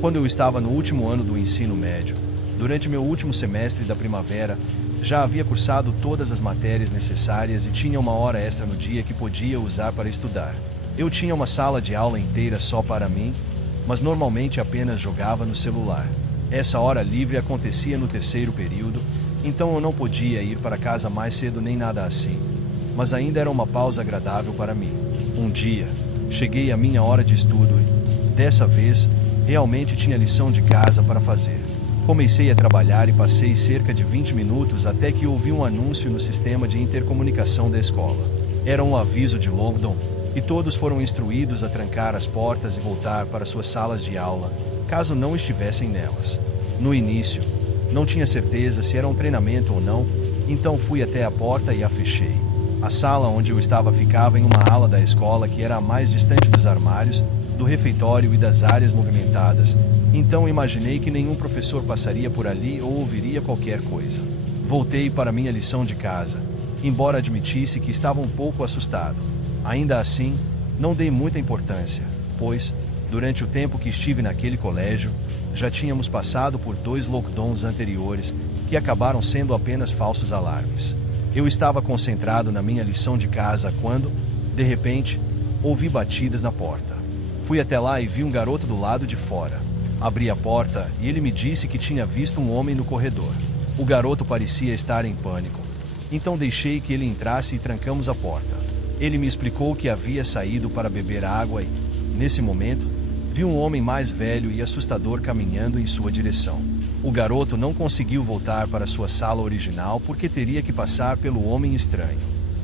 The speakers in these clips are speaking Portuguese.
Quando eu estava no último ano do ensino médio, durante meu último semestre da primavera, já havia cursado todas as matérias necessárias e tinha uma hora extra no dia que podia usar para estudar. Eu tinha uma sala de aula inteira só para mim, mas normalmente apenas jogava no celular. Essa hora livre acontecia no terceiro período, então eu não podia ir para casa mais cedo nem nada assim. Mas ainda era uma pausa agradável para mim. Um dia, cheguei à minha hora de estudo e, dessa vez, realmente tinha lição de casa para fazer. Comecei a trabalhar e passei cerca de 20 minutos até que ouvi um anúncio no sistema de intercomunicação da escola. Era um aviso de lockdown, e todos foram instruídos a trancar as portas e voltar para suas salas de aula, caso não estivessem nelas. No início, não tinha certeza se era um treinamento ou não, então fui até a porta e a fechei. A sala onde eu estava ficava em uma ala da escola que era a mais distante dos armários, do refeitório e das áreas movimentadas, então imaginei que nenhum professor passaria por ali ou ouviria qualquer coisa. Voltei para minha lição de casa, embora admitisse que estava um pouco assustado. Ainda assim, não dei muita importância, pois, durante o tempo que estive naquele colégio, já tínhamos passado por 2 lockdowns anteriores, que acabaram sendo apenas falsos alarmes. Eu estava concentrado na minha lição de casa quando, de repente, ouvi batidas na porta. Fui até lá e vi um garoto do lado de fora. Abri a porta e ele me disse que tinha visto um homem no corredor. O garoto parecia estar em pânico. Então deixei que ele entrasse e trancamos a porta. Ele me explicou que havia saído para beber água e, nesse momento, vi um homem mais velho e assustador caminhando em sua direção. O garoto não conseguiu voltar para sua sala original porque teria que passar pelo homem estranho.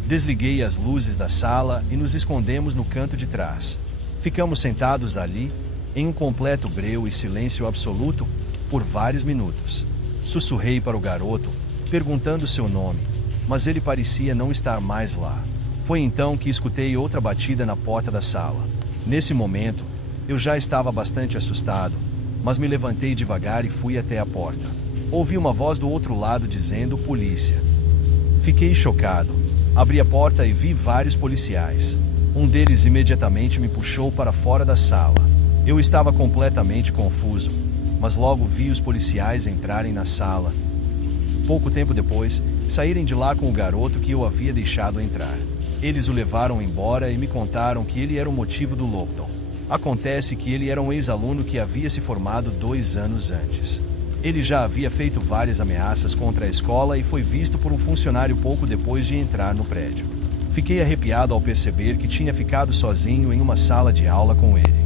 Desliguei as luzes da sala e nos escondemos no canto de trás. Ficamos sentados ali, em um completo breu e silêncio absoluto, por vários minutos. Sussurrei para o garoto, perguntando seu nome, mas ele parecia não estar mais lá. Foi então que escutei outra batida na porta da sala. Nesse momento, eu já estava bastante assustado, mas me levantei devagar e fui até a porta. Ouvi uma voz do outro lado dizendo polícia. Fiquei chocado. Abri a porta e vi vários policiais. Um deles imediatamente me puxou para fora da sala. Eu estava completamente confuso, mas logo vi os policiais entrarem na sala. Pouco tempo depois, saírem de lá com o garoto que eu havia deixado entrar. Eles o levaram embora e me contaram que ele era o motivo do lockdown. Acontece que ele era um ex-aluno que havia se formado 2 anos antes. Ele já havia feito várias ameaças contra a escola e foi visto por um funcionário pouco depois de entrar no prédio. Fiquei arrepiado ao perceber que tinha ficado sozinho em uma sala de aula com ele.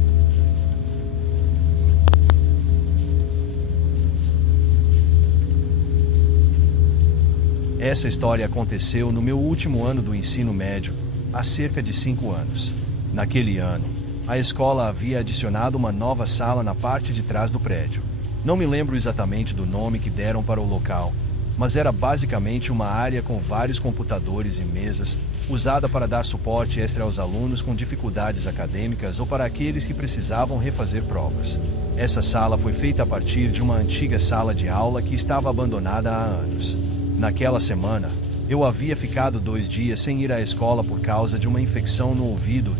Essa história aconteceu no meu último ano do ensino médio, há cerca de 5 anos. Naquele ano, a escola havia adicionado uma nova sala na parte de trás do prédio. Não me lembro exatamente do nome que deram para o local, mas era basicamente uma área com vários computadores e mesas, usada para dar suporte extra aos alunos com dificuldades acadêmicas ou para aqueles que precisavam refazer provas. Essa sala foi feita a partir de uma antiga sala de aula que estava abandonada há anos. Naquela semana, eu havia ficado 2 dias sem ir à escola por causa de uma infecção no ouvido.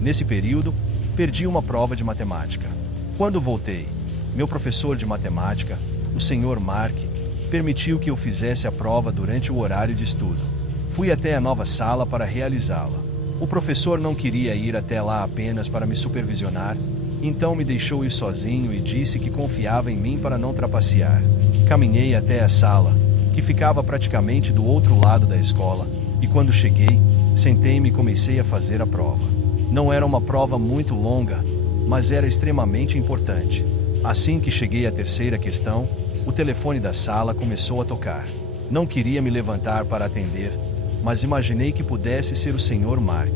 Nesse período, perdi uma prova de matemática. Quando voltei, meu professor de matemática, o Sr. Mark, permitiu que eu fizesse a prova durante o horário de estudo. Fui até a nova sala para realizá-la. O professor não queria ir até lá apenas para me supervisionar, então me deixou ir sozinho e disse que confiava em mim para não trapacear. Caminhei até a sala, que ficava praticamente do outro lado da escola, e quando cheguei, sentei-me e comecei a fazer a prova. Não era uma prova muito longa, mas era extremamente importante. Assim que cheguei à terceira questão, o telefone da sala começou a tocar. Não queria me levantar para atender, mas imaginei que pudesse ser o Sr. Mark.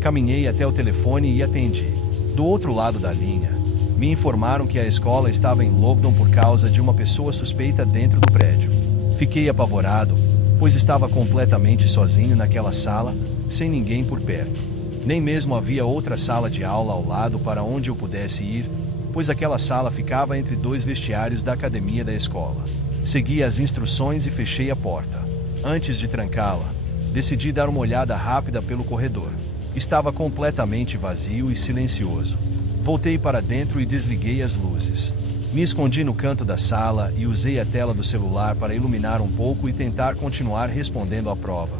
Caminhei até o telefone e atendi. Do outro lado da linha, me informaram que a escola estava em lockdown por causa de uma pessoa suspeita dentro do prédio. Fiquei apavorado, pois estava completamente sozinho naquela sala, sem ninguém por perto. Nem mesmo havia outra sala de aula ao lado para onde eu pudesse ir, pois aquela sala ficava entre 2 vestiários da academia da escola. Segui as instruções e fechei a porta. Antes de trancá-la, decidi dar uma olhada rápida pelo corredor. Estava completamente vazio e silencioso. Voltei para dentro e desliguei as luzes. Me escondi no canto da sala e usei a tela do celular para iluminar um pouco e tentar continuar respondendo à prova.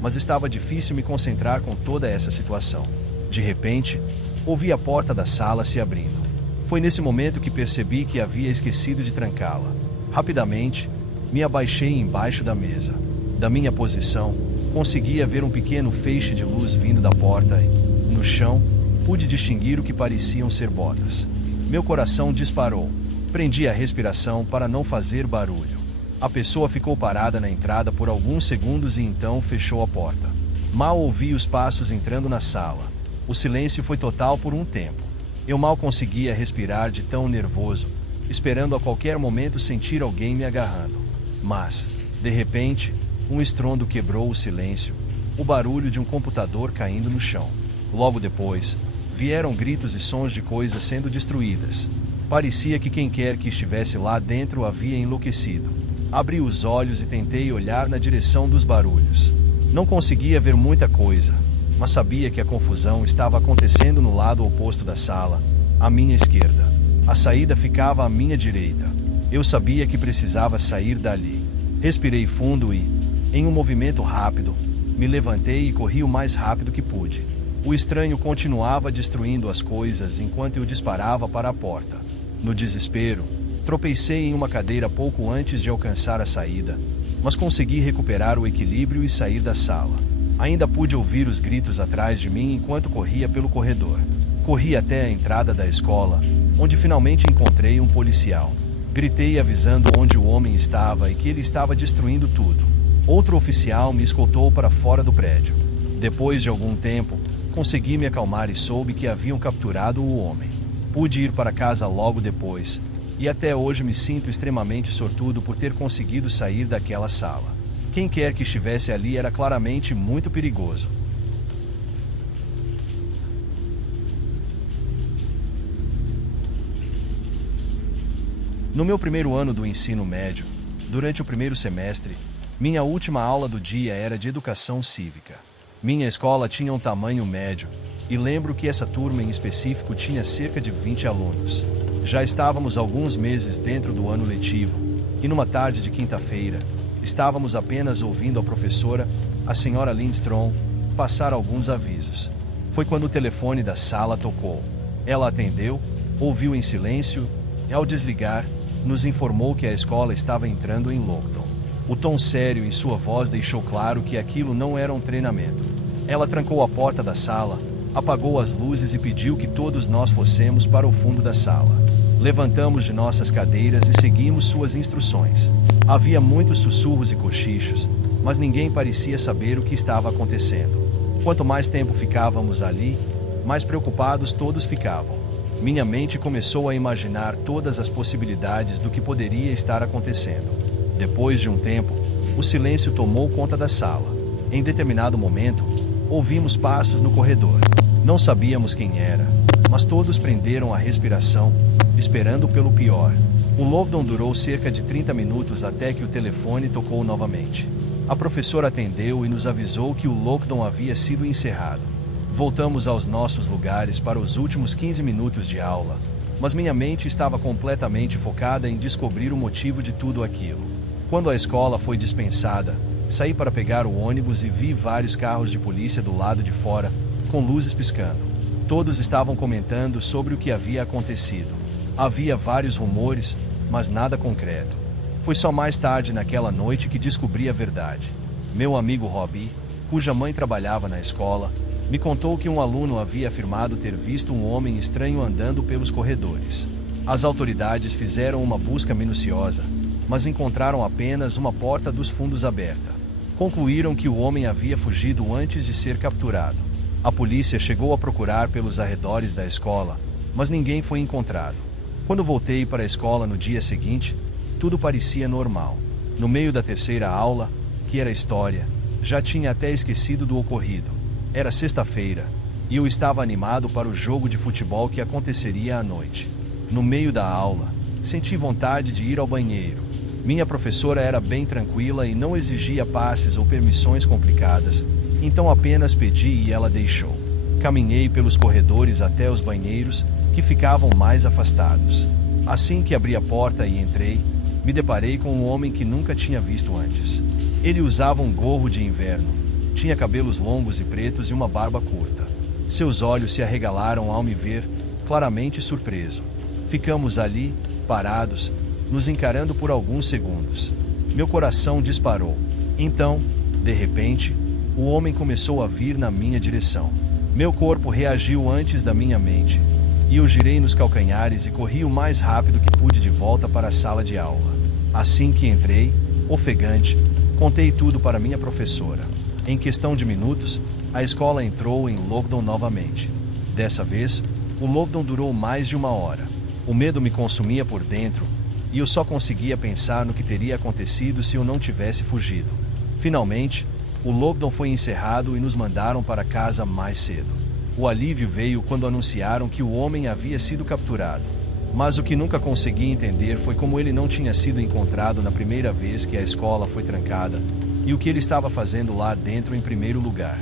Mas estava difícil me concentrar com toda essa situação. De repente, ouvi a porta da sala se abrindo. Foi nesse momento que percebi que havia esquecido de trancá-la. Rapidamente, me abaixei embaixo da mesa. Da minha posição, conseguia ver um pequeno feixe de luz vindo da porta e, no chão, pude distinguir o que pareciam ser botas. Meu coração disparou. Prendi a respiração para não fazer barulho. A pessoa ficou parada na entrada por alguns segundos e então fechou a porta. Mal ouvi os passos entrando na sala. O silêncio foi total por um tempo. Eu mal conseguia respirar de tão nervoso, esperando a qualquer momento sentir alguém me agarrando. Mas, de repente, um estrondo quebrou o silêncio, o barulho de um computador caindo no chão. Logo depois, vieram gritos e sons de coisas sendo destruídas. Parecia que quem quer que estivesse lá dentro havia enlouquecido. Abri os olhos e tentei olhar na direção dos barulhos. Não conseguia ver muita coisa, mas sabia que a confusão estava acontecendo no lado oposto da sala, à minha esquerda. A saída ficava à minha direita. Eu sabia que precisava sair dali. Respirei fundo e, em um movimento rápido, me levantei e corri o mais rápido que pude. O estranho continuava destruindo as coisas enquanto eu disparava para a porta. No desespero, tropecei em uma cadeira pouco antes de alcançar a saída, mas consegui recuperar o equilíbrio e sair da sala. Ainda pude ouvir os gritos atrás de mim enquanto corria pelo corredor. Corri até a entrada da escola, onde finalmente encontrei um policial. Gritei avisando onde o homem estava e que ele estava destruindo tudo. Outro oficial me escoltou para fora do prédio. Depois de algum tempo, consegui me acalmar e soube que haviam capturado o homem. Pude ir para casa logo depois, e até hoje me sinto extremamente sortudo por ter conseguido sair daquela sala. Quem quer que estivesse ali era claramente muito perigoso. No meu primeiro ano do ensino médio, durante o primeiro semestre, minha última aula do dia era de educação cívica. Minha escola tinha um tamanho médio, e lembro que essa turma em específico tinha cerca de 20 alunos. Já estávamos alguns meses dentro do ano letivo, e numa tarde de quinta-feira, estávamos apenas ouvindo a professora, a senhora Lindstrom, passar alguns avisos. Foi quando o telefone da sala tocou. Ela atendeu, ouviu em silêncio, e ao desligar, nos informou que a escola estava entrando em lockdown. O tom sério em sua voz deixou claro que aquilo não era um treinamento. Ela trancou a porta da sala, apagou as luzes e pediu que todos nós fossemos para o fundo da sala. Levantamos de nossas cadeiras e seguimos suas instruções. Havia muitos sussurros e cochichos, mas ninguém parecia saber o que estava acontecendo. Quanto mais tempo ficávamos ali, mais preocupados todos ficavam. Minha mente começou a imaginar todas as possibilidades do que poderia estar acontecendo. Depois de um tempo, o silêncio tomou conta da sala. Em determinado momento, ouvimos passos no corredor. Não sabíamos quem era, mas todos prenderam a respiração, esperando pelo pior. O lockdown durou cerca de 30 minutos até que o telefone tocou novamente. A professora atendeu e nos avisou que o lockdown havia sido encerrado. Voltamos aos nossos lugares para os últimos 15 minutos de aula, mas minha mente estava completamente focada em descobrir o motivo de tudo aquilo. Quando a escola foi dispensada, saí para pegar o ônibus e vi vários carros de polícia do lado de fora, com luzes piscando. Todos estavam comentando sobre o que havia acontecido. Havia vários rumores, mas nada concreto. Foi só mais tarde naquela noite que descobri a verdade. Meu amigo Robbie, cuja mãe trabalhava na escola, me contou que um aluno havia afirmado ter visto um homem estranho andando pelos corredores. As autoridades fizeram uma busca minuciosa, mas encontraram apenas uma porta dos fundos aberta. Concluíram que o homem havia fugido antes de ser capturado. A polícia chegou a procurar pelos arredores da escola, mas ninguém foi encontrado. Quando voltei para a escola no dia seguinte, tudo parecia normal. No meio da terceira aula, que era história, já tinha até esquecido do ocorrido. Era sexta-feira, e eu estava animado para o jogo de futebol que aconteceria à noite. No meio da aula, senti vontade de ir ao banheiro. Minha professora era bem tranquila e não exigia passes ou permissões complicadas, então apenas pedi e ela deixou. Caminhei pelos corredores até os banheiros, que ficavam mais afastados. Assim que abri a porta e entrei, me deparei com um homem que nunca tinha visto antes. Ele usava um gorro de inverno, tinha cabelos longos e pretos e uma barba curta. Seus olhos se arregalaram ao me ver, claramente surpreso. Ficamos ali, parados, nos encarando por alguns segundos. Meu coração disparou. Então, de repente, o homem começou a vir na minha direção. Meu corpo reagiu antes da minha mente, e eu girei nos calcanhares e corri o mais rápido que pude de volta para a sala de aula. Assim que entrei, ofegante, contei tudo para minha professora. Em questão de minutos, a escola entrou em lockdown novamente. Dessa vez, o lockdown durou mais de 1 hora. O medo me consumia por dentro, e eu só conseguia pensar no que teria acontecido se eu não tivesse fugido. Finalmente, o lockdown foi encerrado e nos mandaram para casa mais cedo. O alívio veio quando anunciaram que o homem havia sido capturado. Mas o que nunca consegui entender foi como ele não tinha sido encontrado na primeira vez que a escola foi trancada, e o que ele estava fazendo lá dentro em primeiro lugar.